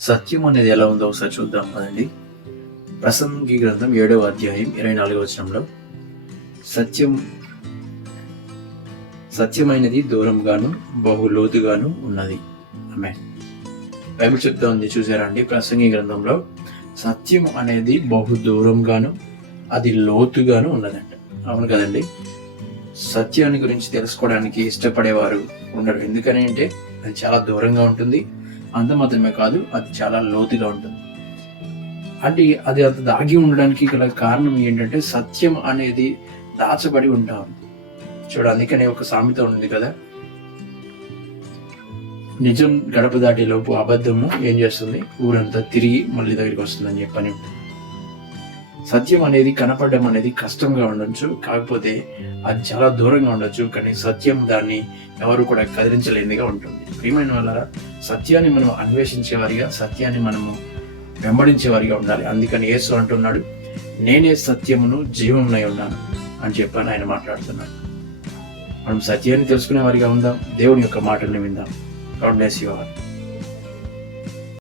సత్యం అనేది ఎలా ఉందో ఒకసారి చూద్దాం కదండి. ప్రసంగి గ్రంథం 7వ అధ్యాయం 24వ వచనంలో సత్యం సత్యమైనది దూరంగాను బహు లోతుగాను ఉన్నది. ఆమేన్. బైబిల్ చెప్తా ఉంది, చూసారా అండి? ప్రసంగి గ్రంథంలో సత్యం అనేది బహు దూరంగాను అది లోతుగాను ఉన్నదంట. అవును కదండి. సత్యాన్ని గురించి తెలుసుకోవడానికి ఇష్టపడేవారు ఉండరు. ఎందుకని అంటే అది చాలా దూరంగా ఉంటుంది. అంత మాత్రమే కాదు, అది చాలా లోతుగా ఉంటుంది. అంటే అది అంత దాగి ఉండడానికి గల కారణం ఏంటంటే సత్యం అనేది దాచబడి ఉంటాం. చూడు, అందుకనే ఒక సామెత ఉంది కదా, నిజం గడప దాటే లోపు అబద్ధము ఏం చేస్తుంది, ఊరంతా తిరిగి మళ్ళీ దగ్గరికి వస్తుందని చెప్పని ఉంటుంది. సత్యం అనేది కనపడడం అనేది కష్టంగా ఉండొచ్చు, కాకపోతే అది చాలా దూరంగా ఉండొచ్చు, కానీ సత్యం దాన్ని ఎవరు కూడా కదిలించలేనిదిగా ఉంటుంది. ప్రియమైన వాళ్ళారా, సత్యాన్ని మనం అన్వేషించేవారిగా, సత్యాన్ని మనము వెంబడించేవారిగా ఉండాలి. అందుకని యేసు అంటున్నాడు, నేనే సత్యమును జీవమునై ఉన్నాను అని చెప్పని ఆయన మాట్లాడుతున్నాడు. మనం సత్యాన్ని తెలుసుకునే వారిగా ఉందాం. దేవుని యొక్క మాటల్ని విందాం. God bless you all.